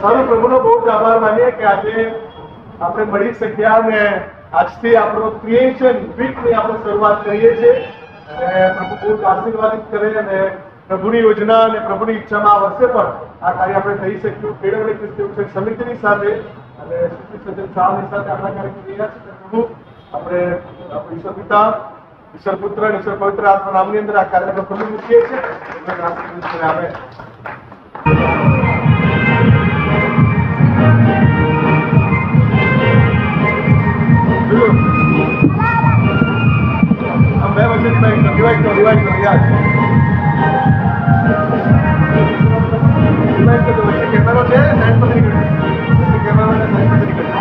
સારું, પ્રભુનો બહુ જ આભાર માનીએ કે આજે આપણે મળી શક્યા અને આજથી આપણો ક્રિએશન વીકની આપણે શરૂઆત કરીએ છીએ અને પ્રભુ બહુ આશીર્વાદિત કરે અને પ્રભુની યોજના અને પ્રભુની ઈચ્છામાં આ વર્ષે પણ આ કાર્ય આપણે થઈ શક્યું. કેળવણી ક્રિસ્તી સમિતિની સાથે અને સચિન શાહની સાથે આપણા કાર્યક્રમ રહ્યા છે. પ્રભુ આપણે ઈશ્વર પિતા, ઈશ્વર પુત્ર, ઈશ્વર પવિત્ર આત્મા નામની અંદર આ કાર્યક્રમ ખુલ્લું મૂકીએ છીએ. આવે બે વચ્ચે ડિવાઈડ કરો યાદ વચ્ચે કેમેરો છે, સાઈડ પર નીકળી કેમેરો સાઈડ પર નીકળી